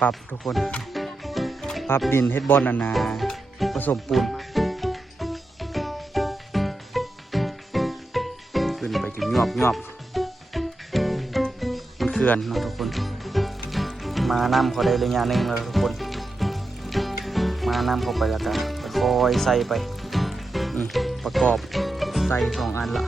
ปรับทุกคนปรับดินเฮ็ดบอลนาผสมปูนขึ้นไปถึงยอบมันเขื่อนเนาะทุกคนมาน้ำเขาได้ระยะหนึ่งแล้วทุกคนมาน้ำเข้าไปแล้วก็ค่อยใส่ไปนี่ประกอบใส่2 อันละ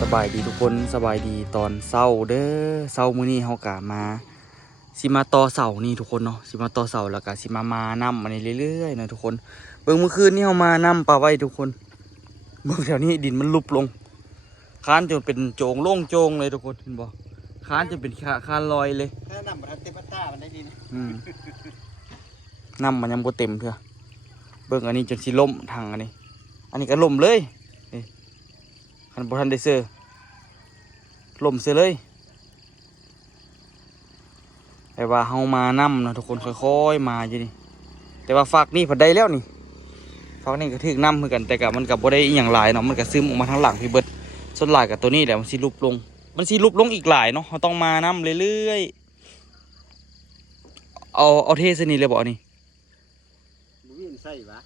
สบายดีทุกคนสบายดีตอนเช้าเด้อเช้ามื้อนี้เฮากะมาสิมาต่อเสานี่ทุกคนเนาะสิมาต่อเสาแล้วก็สิมาน้ำอันนี้เรื่อยๆนะทุกคนเบิ่งเมื่อคืนนี้เฮามาน้ำปลาไว้ทุกคนเบิ่งแถวนี้ดินมันลุบลงค้านจนเป็นโจงโล่งโจงเลยทุกคนเห็นบ่ค้านจนเป็นคานลอยเลยถ้าน้ำมันเต็มตามันได้ดีนะน้ำมันยังบ่เต็มเถอะเบิ่งอันนี้จนสิล่มทางอันนี้ก็ล่มเลยนี่คันบ่ทันได้เซอร์ล่มเสียเลยแต่ว่าเฮามาน้ำนะทุกคนค่อยๆมาอยู่นี่แต่ว่าฝากนี่พอได้แล้วนี่ฝากนี่ก็ถึกน้ำเหมือนกันแต่ก็มันก็บ่ได้อีหยังหลายเนาะมันก็ซึมออกมาทางหลังพี่เบิดส่วนหลายกับตัวนี้แหละมันสิลุบลงอีกหลายเนาะเราต้องมาน้ำเรื่อยๆเอาเทสนี่เลยบอกนี่บุ้ยใส่ปะ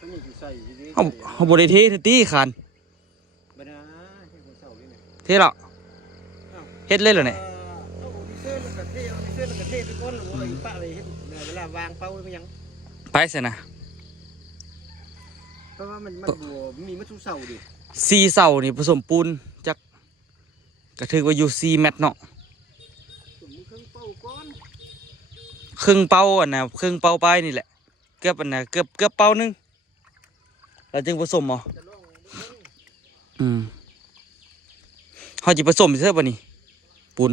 ต้องมีใส่เอาบริเทสตีคันบนะให้คนเศร้าเลยเนี่ยเทหรอเฮ็ดเลยเหรอเนี่ยเสื้อแล้วก็เทเสื้อแล้วก็เทไปก้นหรือว่าอีปะเลยเวลาวางเป้าไปยังไปเสียนะเพราะว่ามันบัวมีมัดทุเสาดิ4 เสานี่ผสมปูนจักกระถือว่าอยู่4 เมตรเนาะครึ่งเป้าก้อนครึ่งเป้าอ่ะนะครึ่งเป้าไปนี่แหละเกือบอันนะเกือบเป้านึงเราจึงผสมเหรอเขาจะผสมเท่าไหร่นี่ปูน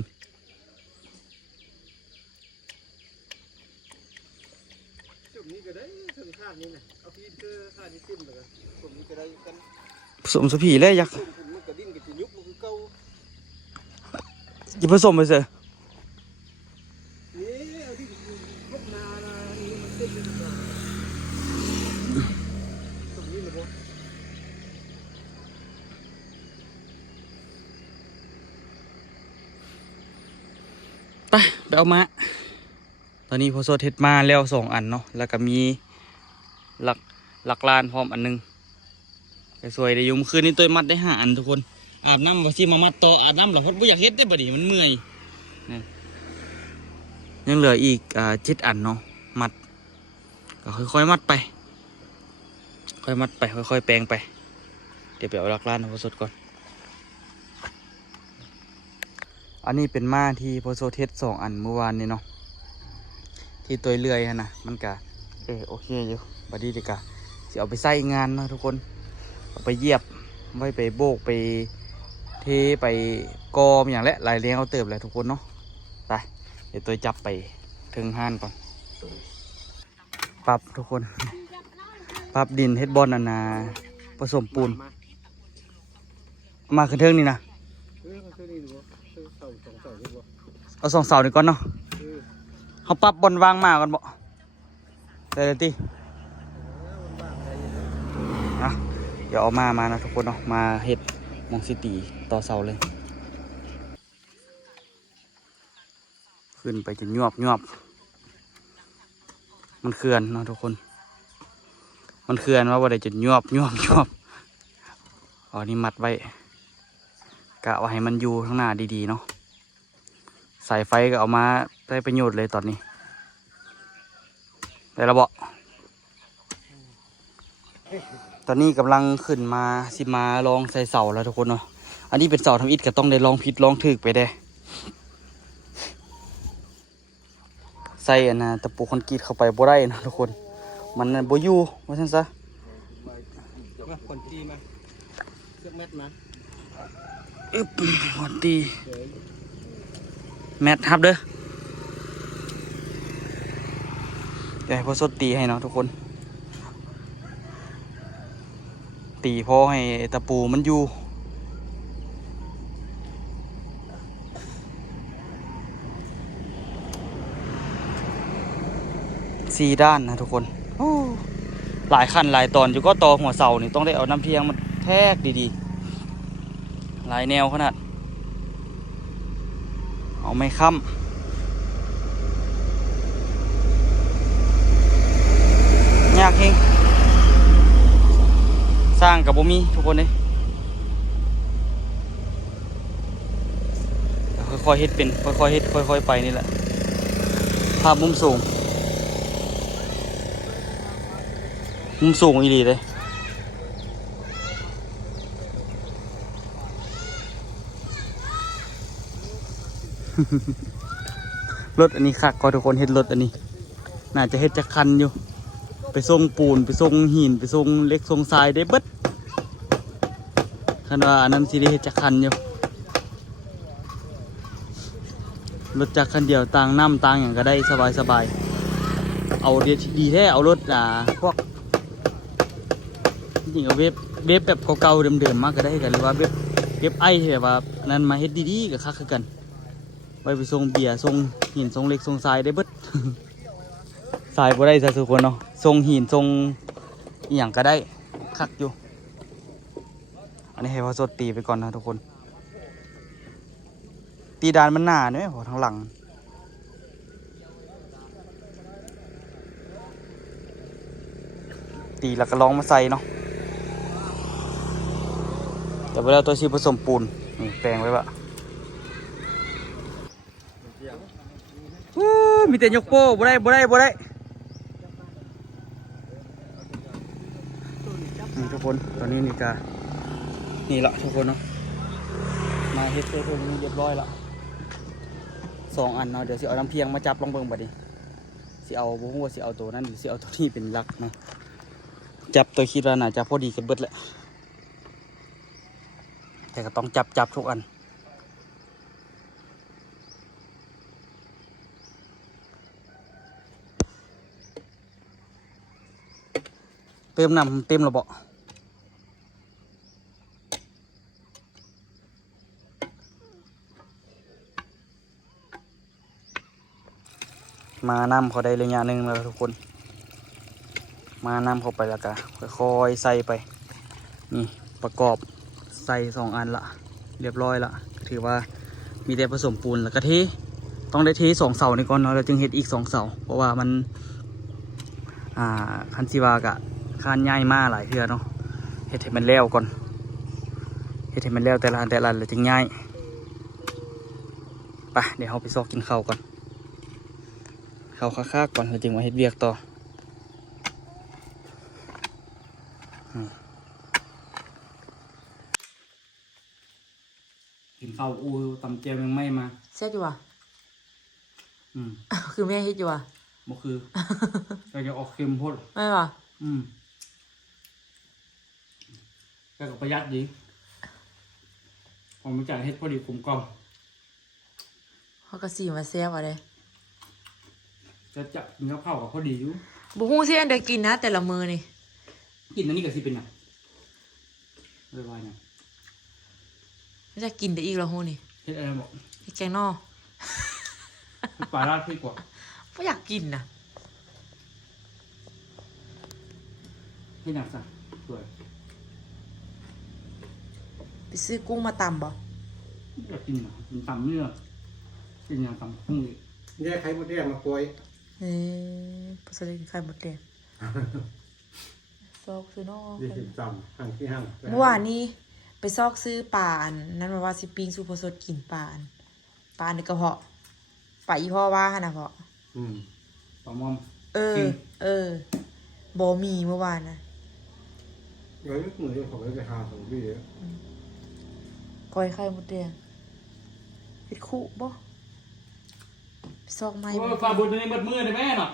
ผสมสผีเลยยักษ์จะผสมไปเสียไปเอามาตอนนี้พอโซเทสมาแล้ว2 อันเนาะแล้วก็มีหลักลานพร้อมอันนึงสวยๆได้ยุ่มคืนนี้ตัวมัดได้5 อันทุกคนอาบน้ำว่าสิมามัดต่ออาบน้ำหรอเพราะไม่อยากเฮ็ดได้บ่ดิมันเมื่อยยังเหลืออีก7 อันเนาะมัดก็ค่อยๆมัดไปค่อยมัดไปค่อยๆแปลงไปเดี๋ยวไปเอาหลักลานพอสดก่อนอันนี้เป็นม้าที่พอโซเทส2 อันเมื่อวานนี้เนาะที่ตัวเลื่อยนะมันกะโอเคอยู่บัดนี้เดี๋ยวกะจะเอาไปใส่งานเนาะทุกคนเอาไปเยียบไว้ไปโบกไปเทไปกอมอย่างและหลายเลี้ยงเอาเติบเลยทุกคนเนาะไปเดี๋ยวตัวจับไปถึงห้านก่อนปรับทุกคนปรับดินเฮ็ดบอลนาผสมปูนมาขึ้นเทิงนี่นะเอา2 เสานี่ก่อนเนาะเขาปรับบอลวางมาก่อนบ่ได้เลยตินะเดี๋ยวเอามานะทุกคนเนาะมาเฮ็ดมองซิตี้ต่อเสาเลยขึ้นไปจนยวบมันเขื่อนเนาะทุกคนมันเขื่อนว่าบ่ได้จนยวบอ๋อนี่มัดไว้กะว่าให้มันอยู่ข้างหน้าดีๆเนาะสายไฟก็เอามาได้ประโยชน์เลยตอนนี้ได้ระเบาะตอนนี้กำลังขึ้นมาสิมาลองใส่เสาแล้วทุกคนเนาะอันนี้เป็นเสาทำอิฐก็ต้องได้ลองผิดลองถูกไปได้ใส่อันน่ะตะปูคอนกรีตเข้าไปบ่ได้นะทุกคนมันบ่อยู่ว่าซั่นซะมาคนตีมาเชือกแมทมาคนตีแมทครับเด้อเดี๋ยวให้พ่อสดตีให้เนาะทุกคนตีพอให้ตะปูมันอยู่4 ด้านนะทุกคน หลายขั้นหลายตอนอยู่ก็ต่อหัวเสานี่ต้องได้เอาน้ำเทียงมาแทกดีๆหลายแนวขนาดเอาไม่ค้ำยากเฮงสร้างกับบ่มีทุกคนเลยค่อยๆเฮ็ดเป็นค่อยๆเฮ็ดค่อยๆไปนี่แหละภาพมุมสูงอีหลีเลยรถอันนี้คักก็ทุกคนเฮ็ดรถอันนี้น่าจะเฮ็ดจักคันอยู่ไปส่งปูนไปส่งหินไปส่งเหล็กส่งทรายได้เบิดคันว่าอันนั้นสิได้เฮ็ดจักคันอยู่รถจักรคันเดียวต่างน้ำต่างอย่างก็ได้สบายเอาดีแท้เอารถพวกจริงเอาเว็บแบบเก่าๆเดิมๆมากก็ได้กันหรือว่าเว็บไอที่แบบว่านั้นมาเฮ็ดดีๆกับคักคือกันไว้ไปส่งเบียร์ส่งหินส่งเหล็กส่งทรายได้เบิด ทรายบ่ได้ซะทุกคนเนาะส่งหินส่งอหย่างก็ได้คักอยู่อันนี้ให้พอสดตีไปก่อนนะทุกคนตีดานมันหนาเนี่ยพอทางหลังตีแล้วก็ลองมาใส่เนาะแต่เวลาตัวชีผสมปูนนี่แปลงไว้ปะมีแต่ยกโป้บ่ได้นี่ทุกคนตอนนี้นี่กานี่ละทุกคนเนาะมาเฮ็ดเสร็จนี่เรียบร้อยละ2 อันเนาะเดี๋ยวสิเอาน้ำเพียงมาจับลองเบิ่งบัดนี้สิเอาบ่ฮู้ว่าสิเอาตัวนั้นหรือสิเอาตัวนี้เป็นหลักเนาะจับตัวคิดว่าน่าจะพอดีกันเบิดแหละแต่ก็ต้องจับทุกอันเติมน้ำเต็มแล้วบ่มาน้ำเขาได้ระยะหนึ่งแล้วทุกคนมาน้ำเข้าไปแล้วก็ค่อยๆใส่ไปนี่ประกอบใส่2 อันละเรียบร้อยละถือว่ามีแต่ผสมปูนแล้วก็เทต้องได้เท2 เสานี่ก่อนเนาะแล้วจึงเฮ็ดอีก2 เสาเพราะว่ามันคันซีวากะคานใหญ่มากหลายเทื่อเนาะเฮ็ดให้มันแล้วก่อนเฮ็ดให้มันแล้วแต่ละอันแล้วจึงง่ายไปเดี๋ยวเราไปซอกกินข้าวก่อนข้าวค่าก่อนแล้วจึงมาเฮ็ดเวียกต่อกินข้าวอูตำเจียวยังไม่มา เซ็ตอยู่อ่ะ อืม คือแม่เฮ็ดอยู่อ่ะ บ่คือ ก็จะออกเค็มโพด ไม่หรอ แต่ก็ประหยัดดีผมมาจากเฮ็ดพอดีกลมกล่อม เขาก็สีมาแซ่บอะไร จะกินข้าวกับพอดีอยู่ บุ้งสิอันเดียวกินนะแต่ละมือนี่ กินอันนี้ก็สิเป็นหยังเลยว่าหยัง ไม่จะกินแต่อีกแล้วฮู้นี่ เฮ็ดอะไรบอก เฮ็ดแกงนอก ปลาราดพริกกว่า ไม่อยากกินนะ เฮ็ดหยังซะสวย ไปซื้อกุ้งมาตำบ่ อยากกินหยังกินตำเนื้อกินหยังตำกุ้งอีก แยกไข่มดแดงมาปล่อย ภาษาอังกฤษไข่หมดแดงซอกซื้อนอก ยี่สิบจำห่างที่ห่าง เมื่อวานนี้ไปซอกซื้อปลาอันนั้นมาว่าสิปิ้งซูโพสดกินปลาในกระเพาะปลาอีพ่อว่าหั่นน่ะเพาะ ปลามอม บ่มีเมื่อวานนะ เดี๋ยวมือเดี๋ยวผมไปหาของพี่เดี๋ยว ก้อยไข่หมดแดงเฮ็ดคู่บ่ไปซอกไม้ โอ้ยปลาบุญตัวนี้เบิดมือได้แม่เนาะ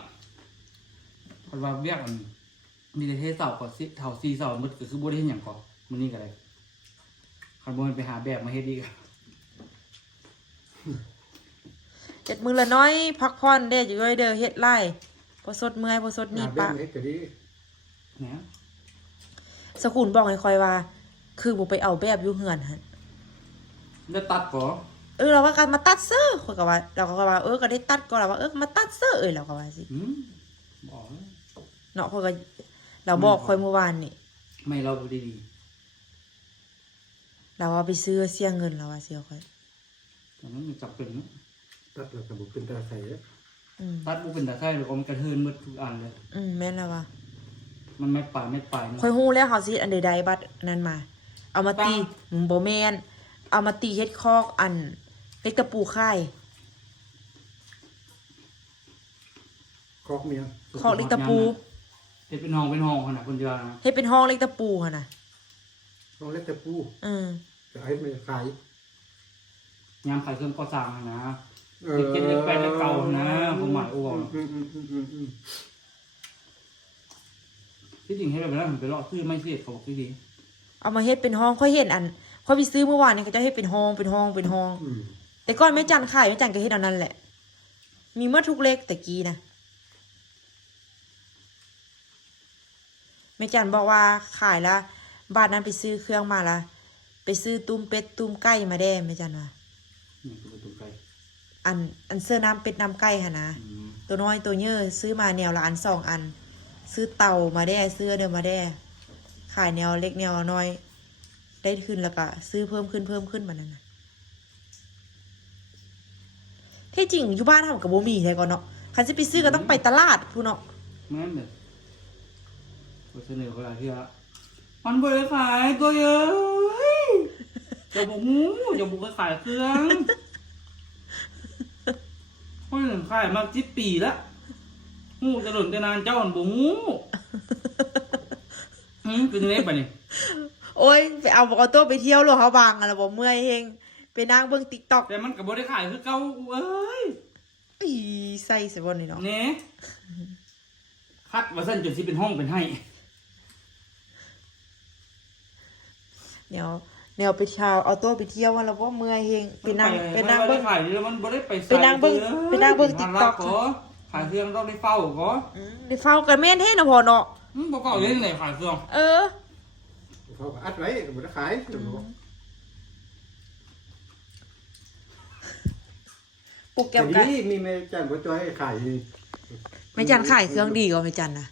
คนว่าเวียกมันมีแต่เทเสาก่อนสิเท่า4 เสาหมดก็คือบ่ได้เฮ็ดหยังก่อนมื้อนี้ก็ได้คันบ่มันไปหาแบบมาเฮ็ดอีก เฮ็ดมือละน้อยพักผ่อนเด้อยู่เด้อเฮ็ดไร่พอสดเมื่อยพอสดนี่ปะ เฮ็ดก็ดี เนี่ย สกุลบอกให้คอยว่า คือบ่ไปเอาแบบอยู่เฮือนหั่น ได้ตัดก่อ เราว่าการมาตัดเสื้อคนก็ว่าเราก็ว่าก็ได้ตัดก็เราว่ามาตัดเสื้อเราก็ว่าสิ บอก เนาะคนก็ เราบอกคอยเมื่อวานนี่ ไม่เราดี เราเอาไปซื้อเสียเงินเราว่าเสียคอย ๆแต่นั้นมันจับเป็นนะ ตัดแล้วก็บ่เป็นตาใส่ ตัดบุเป็นตะไคร้หรือว่ามันกระเทินหมดทุกอันเลย แม่นแล้วว่า มันไม่ป่ายไม่ป่ายนะ คอยฮู้แล้วเขาสิอันใดๆบัดนั้นมา เอามาตีบ่แม่นเอามาตีเฮ็ดคอกอันเล็กตะปูค่าย คอกเมีย คอกเล็กตะปู เฮ็ดเป็นห้องขนาดคนเดียวนะ เฮ็ดเป็นห้องเล็กตะปูหั่นน่ะ คอกเล็กแต่ปู อืม จะให้มันขาย ยามขายเครื่องก่อสร้างอะนะเก็บแปลงเก่านะผมหมายอ้วงที่จริงให้แบบนั้นผมไปเลาะซื้อไม่เสียเขาบอกที่ดี เอามาเฮ็ดเป็นห้องค่อยเห็นอันค่อยไปซื้อเมื่อวานนี่เขาจะเฮ็ดเป็นห้องเป็นห้องเป็นห้อง แต่ก่อนแม่จันขายแม่จันก็เฮ็ดเอานั่นแหละ มีเมื่อทุกเล็กแต่กี้นะแม่จันบอกว่าขายละบ้านนั้นไปซื้อเครื่องมาละไปซื้อตุ้มเป็ดตุ้มไก่มาแด้แม่จันว่า นี่คือประตูไกล อันเสื้อน้ำเป็ดน้ำไก่ค่ะนะตัวน้อยตัวเยอะซื้อมาแนวละอัน2 อัน ซื้อเต่ามาแด้ซื้อเดิมมาแด้ขายแนวเล็กแนวน้อย ได้ขึ้นแล้วก็ซื้อเพิ่มขึ้นมานั่นนะที่จริงอยู่บ้านทำกับโบมีใช่ก่อนเนาะคันจะไปซื้อก็ต้องไปตลาดพูนเนาะ แม่นเลยก็เสนอเวลาที่ว่ามันบ่ได้ขายตัวเยอะอย่าบอกงูอย่าบอกขายเครื่องเพราะหนึ่งขายมา10 ปีแล้วงูจะหล่นจะนานเจ้าหันบ่งูเป็นยังไงปะนี่ โอ้ยไปเอาบอกเอาตัวไปเที่ยวหรอเขาบางอะไรบอกเมื่อยเฮงไปนั่งเบิ่งติ๊กต็อก แต่มันก็บ่ได้ขายคือเก่าเอ้ย อีใส่เสียบนนี่เนาะ เน่คัดว่าซั่นจนสิเป็นห้องเป็นให้ แนวไปเช้าเอาตัวไปเที่ยวว่าเราว่าเมื่อยเฮงไปนั่งเบิ่ง ขายแล้วมันบ่ได้ไป ไปนั่งเบิ่ง TikTok ขายเครื่องต้องได้เฝ้าก็ ได้เฝ้ากันแม่นเท่นะพอเนาะ บ่เฝ้าเล่นไหนขายเครื่อง เออ เขาก็อัดไว้บ่ได้ขาย ปลุกแก้ แต่ วกัน นี่มีแม่จันบ่จ้อยขายนี่ แม่จันขายเครื่องดีกว่าแม่จันนะ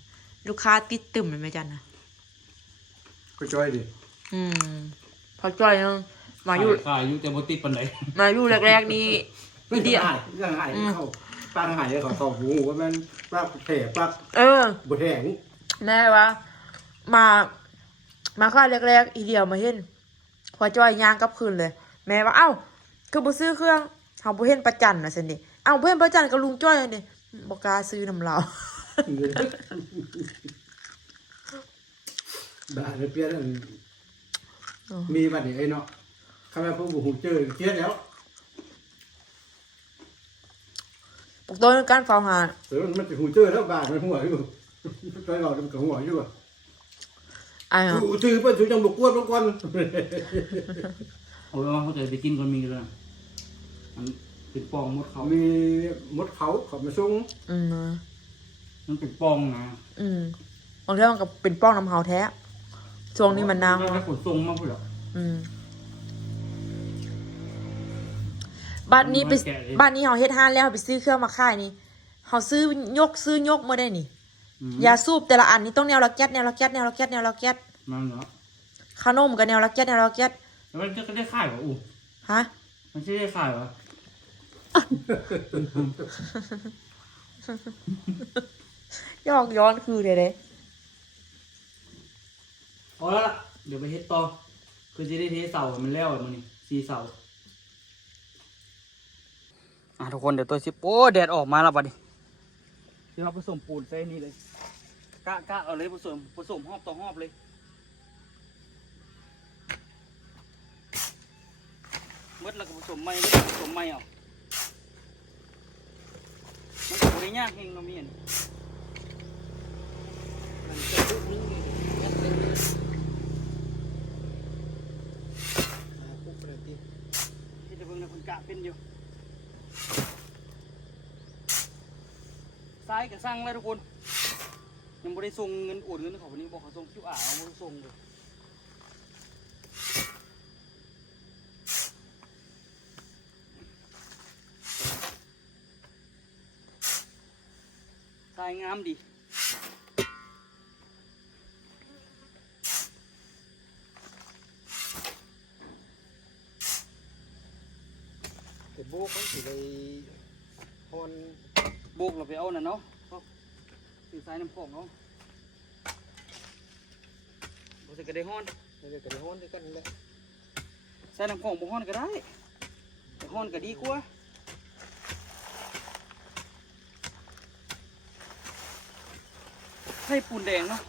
ลูกค้าติดตึมเลยแม่จันนะ ก็จ้อยดิ พอจ้อยนึงมาอยู่ ขายอยู่แต่บ่ติดปานใด มาอยู่แรกๆนี่อีเดีย เรื่องหายเข้าป้าหายเขาเข้าหูว่ามันป้าแผลป้า เออ บ่แทง แม่วะมาค่ายแรกๆอีเดียวมาเห็นพอจ้อยย่างกลับคืนเลย แม่ว่าเอ้าคือบ่ซื้อเครื่องเฮาบ่เห็นประจันน่ะซั่นดิเอ้าบ่เห็นประจันกับลุงจ้อยนี่บ่กล้าซื้อนำเรา ด่าเปลี่ยนมีบัดนี้ไอ้เนาะคำว่าพวกบุหูเจอเกลียดแล้ว ปกตัวในการเฝ้าหา มันจะหูเจอแล้วบาดมันหัวอยู่จ้อยเรามันก็หัวอยู่อ่ะ อ้าว กูซื้อไปซื้อจังบกวนบกวน โอ้ยว่าเขาจะไปกินคนมีกันแล้วมันเป็นปองมดเขา มีมดเขาเขามาส่ง มันเป็นปองนะ บางทีมันก็เป็นป้องน้ำเฮาแท้ช่วงนี้มันนาง ไม่ขนส่งมากเลยหรอ บ้านนี้เฮาเฮ็ดห้านแล้วไปซื้อเครื่องมาขายนี่เฮาซื้อยกมาได้นี่ยาสูบแต่ละอันนี่ต้องแนวละแก๊สมันเหรอ ขนมก็แนวละแก๊สแล้วมันจะได้ขายเหรออู๋ ฮะ มันจะได้ขายเหรอ ยอกย้อนคือเด้ พอแล้วล่ะเดี๋ยวไปเฮ็ดต่อคือจะได้เทเสามันแล้วมันนี่4 เสาทุกคนเดี๋ยวตัวสิโอ้แดดออกมาแล้วบัดนี้เดี๋ยวเราผสมปูนใส่นี่เลยกะเอาเลยผสมหอบต่อหอบเลยเมื่อแล้วก็ผสมไม่เอามันก็บ่ได้ยากเองเนาะมีอันมันจะลุกนี้ยัดเป็นที่จะเบิ่งในคนกะเป็นอยู่ซ้ายก็สั่งแล้วทุกคนยังบ่ได้ส่งเงินโอนเงินเขาวันนี้บอกเขาส่ง QR เอาบ่ได้ส่งเลยซ้ายงามดี โบกมันสิเลยฮอน โบกเราไปเอาน่ะเนาะตีสายน้ำของเนาะบ่สิก็ได้ฮ้อน เดี๋ยวก็ได้ฮอนด้วยกันแหละ สายน้ำของบ่ฮ้อนก็ได้แต่ฮ้อนก็ดีกว่าให้ปูนแดงเนาะ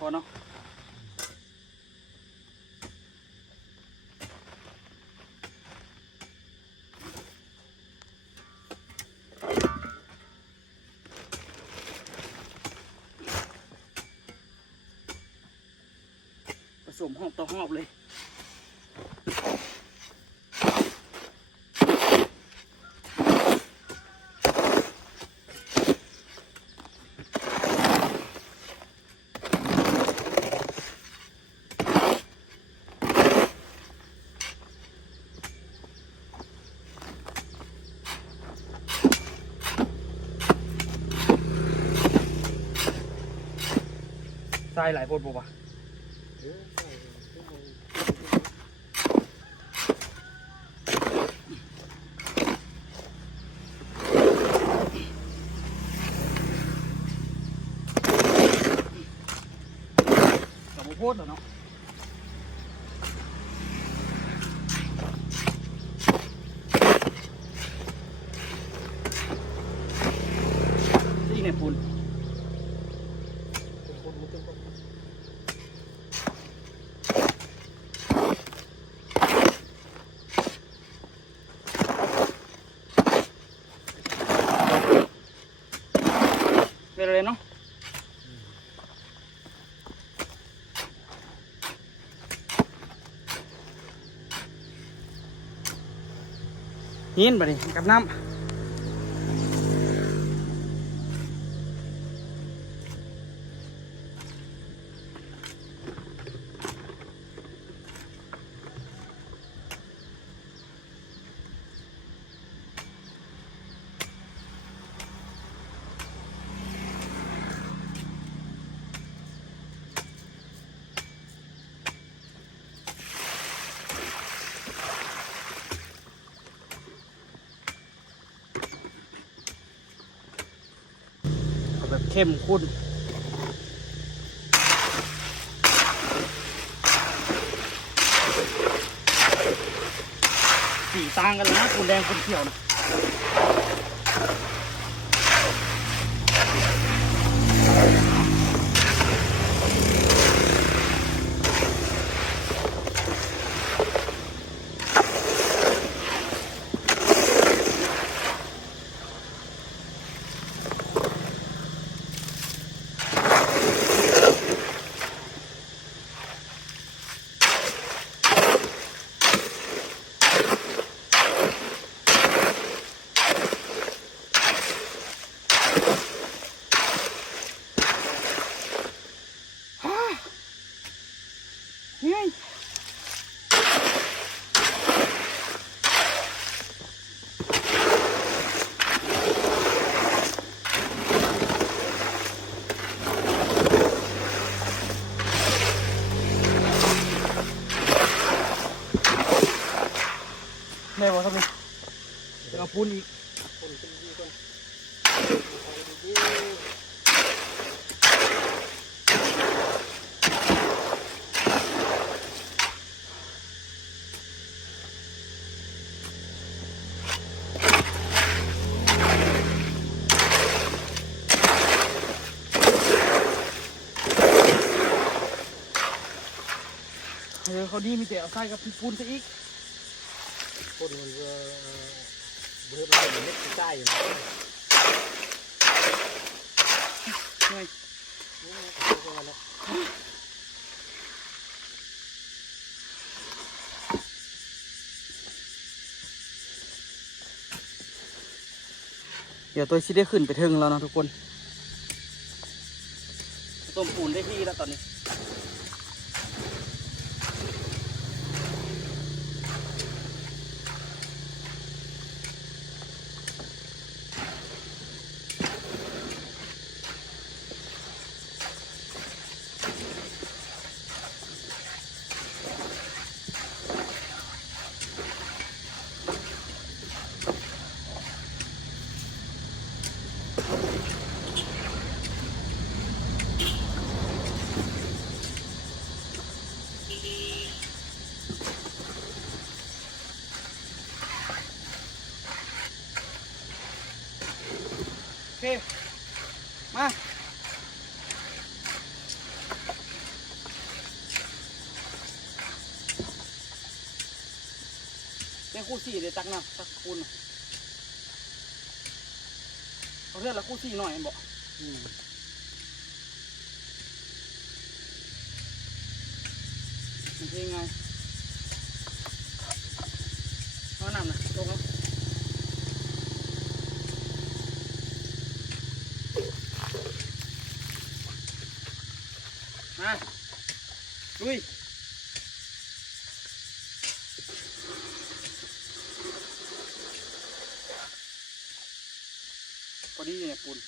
พอเนาะผสมหอบต่อหอบเลยทรายหลายโพดบ่วะ เดี๋ยวใส่ชั่วโมง กับโพดเหรอเนาะนี่เนี่ยปูน เป็นคนมันเป็นคน เป็นอะไรเนาะหินไปดิกับน้ำเอาแบบเข้มข้นสีต่างกันเลยนะปูนแดงปูนเขียวนะนี่ไงแม่บอกครับนี่จะเอาปูนอีก คนเป็นยี่คน เขาดีมีแต่เอาใส่กับพริกปูนซะอีก คนมันเบื่อมันเป็นเม็ดใต้อยู่ หน่อยเดี๋ยวตัวชิได้ขึ้นไปถึงแล้วนะทุกคนต้มปูนได้ที่แล้วตอนนี้โอเคมาเป็นคู่สี่เดี๋ยวตักน้ำตักปูนเอาเรื่องละคู่สี่หน่อยบอกมันเป็นยังไงเอาน้ำนะลงแล้วมาลุยพอดีเนี่ยปูน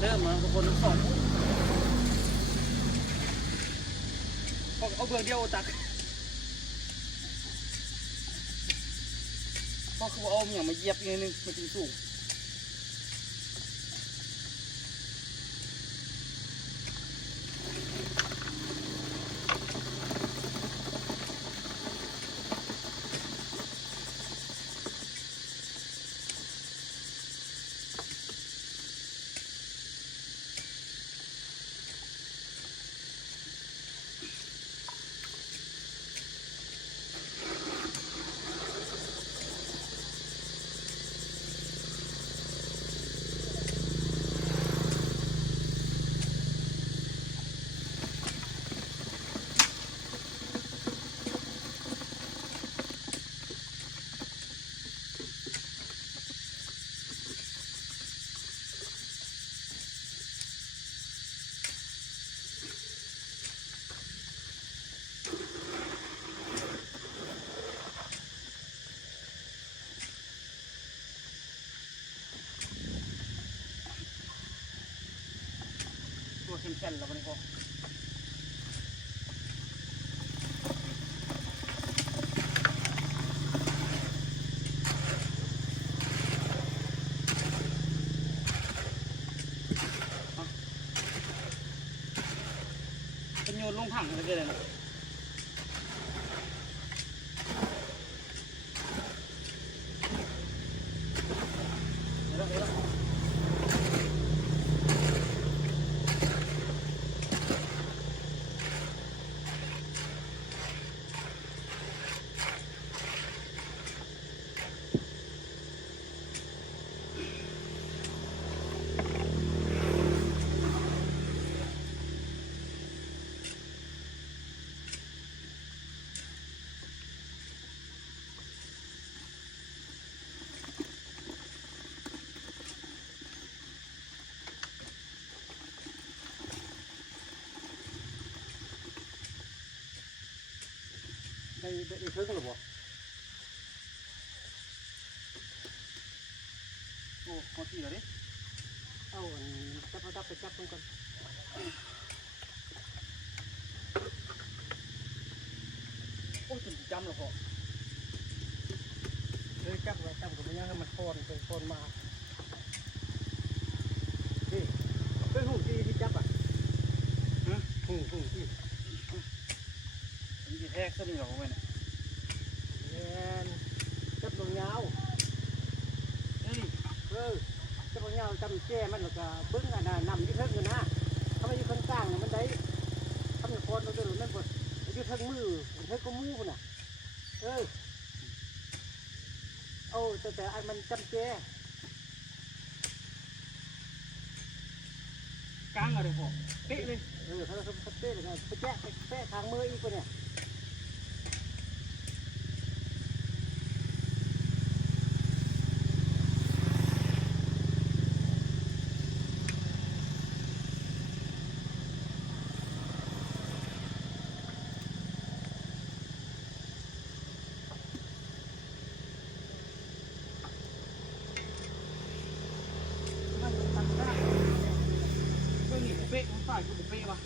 เริ่มมาทุกคนสองพอเอาเบื่อเดียวตักพอคือเอาอย่างมาเหยียบอีกนิดนึงมันจึงสูงตัวเข้มๆแล้วมันพอเป็นโยนลงถังอะไรกันเลยนะ ได้เพิ่งหรือเปล่าโอ้พอที่แล้วดิเอาจับเอาดับไปจับมันก่อนโอ้จนจำแล้วพอเลยจับไว้จับกับมันยังให้มันโคนไปโคนมานี่เป็นหูที่จับอ่ะหูที่มันจะแทกซะนี่หรอผมเนี่ยจับลงยาวนี่จับลงยาวจับแจ้มันแล้วก็บึ้งอันน่ะนำยืดเทิงกันนะถ้าไม่ยืดข้างกลางเนี่ยมันได้ทำอย่างโคนมันจะหลุดนั่นหมดยืดเทิงมือเทิงก็มูมันน่ะเอาแต่อันมันจำแจ้กลางอะไรพอเป๊ะเลยถ้าเราเป๊ะเลยนะไปแจ้ไปแปะทางมืออีกคนเนี่ยเป๊ะมันฝ่ายกูเป๊ะวะ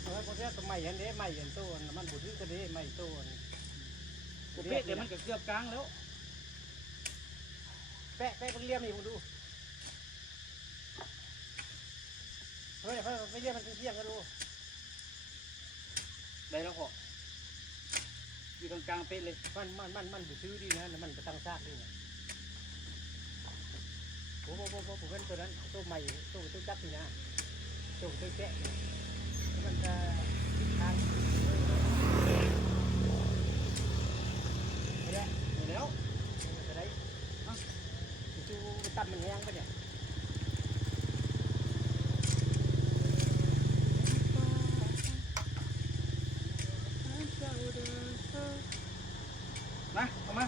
เพราะแค่ตัวใหม่อันนี้ใหม่อันโตนมันบุตรก็ได้ใหม่โตนเป๊ะแต่มันก็เกือบกลางแล้วแปะเพิ่งเลี้ยมนี่มึงดูเฮ้ยไม่เลี้ยมมันเที่ยงก็ดูได้แล้วพออยู่ตรงกลางเป๊ะเลยมันบุตรดีนะมันไปตั้งซากดีนะผมเป็นตัวนั้นตัวใหม่ตัวจับนี่นะตัวแกะมันจะทิศทางนี่แหละแล้วจะได้จูตัดมันแห้งไปเนี่ยมาเอามา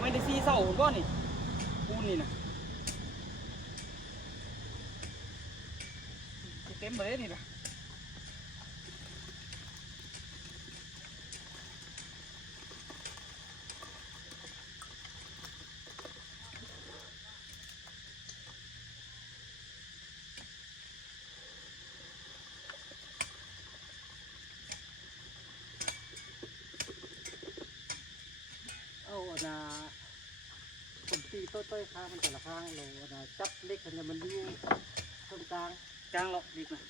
ไม่ได้ซีเสาก้อนนี่ปูนนี่นะเต็มเลยนี่นะเอาผมตีต้นค้างมันแต่ละข้างเราจับเล็กมันอยู่ตรงกลางหรอกดีกว่า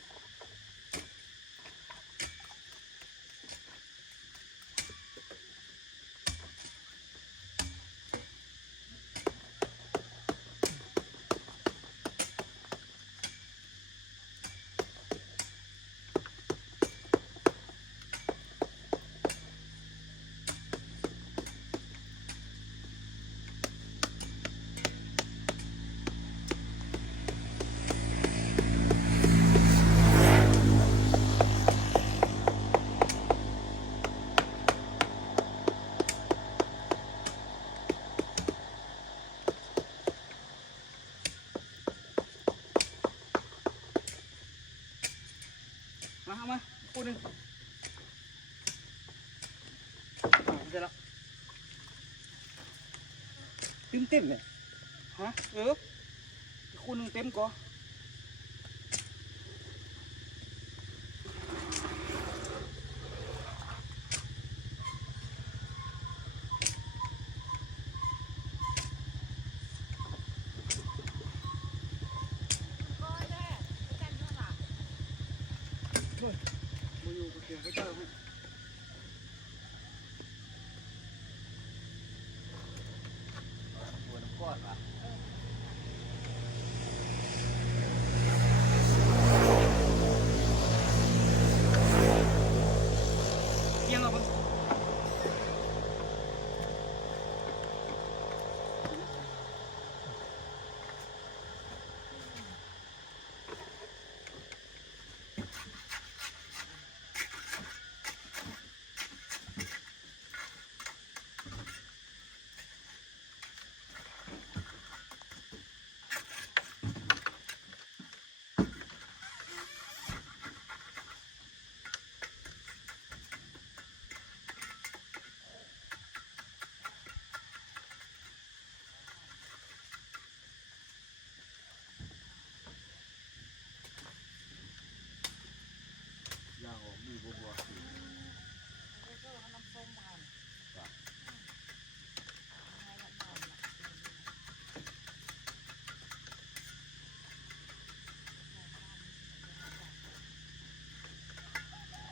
มาปูนึงเสร็จแล้วเต็มเลยฮะคูนึงเต็มก่อมาอยู่กับเสียงก็เจอไหมหัวน้ำก้อนป่ะเยี่ยงเอาไป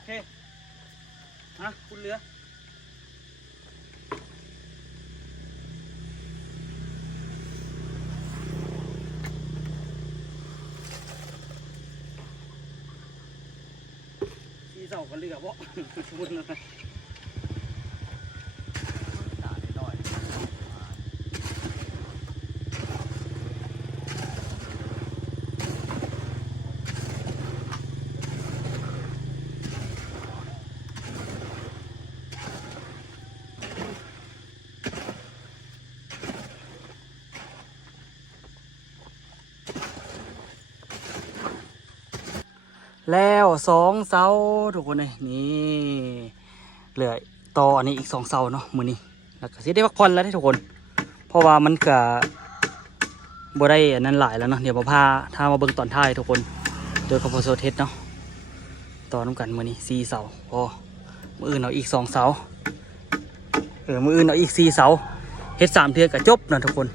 เคคุณเรือที่เสากันเรือบ่บุญเลย แล้ว2 เสาทุกคนเลยนี่เหลือต่ออันนี้อีก2 เสาเนาะมือนี้แล้วก็สิได้พักผ่อนแล้วทุกคน เพราะว่ามันก็บ่ได้อันนั้นหลายแล้วเนาะเดี๋ยวมาพาถ้ามาเบิ่งตอนท้ายทุกคนโดยคอมโพโซเทสเนาะต่อน้ำกันมือนี้4 เสาพอมืออื่นเอาอีก2 เสามืออื่นเอาอีก4 เสาเฮ็ด3 เทื่อก็จบนะทุกคน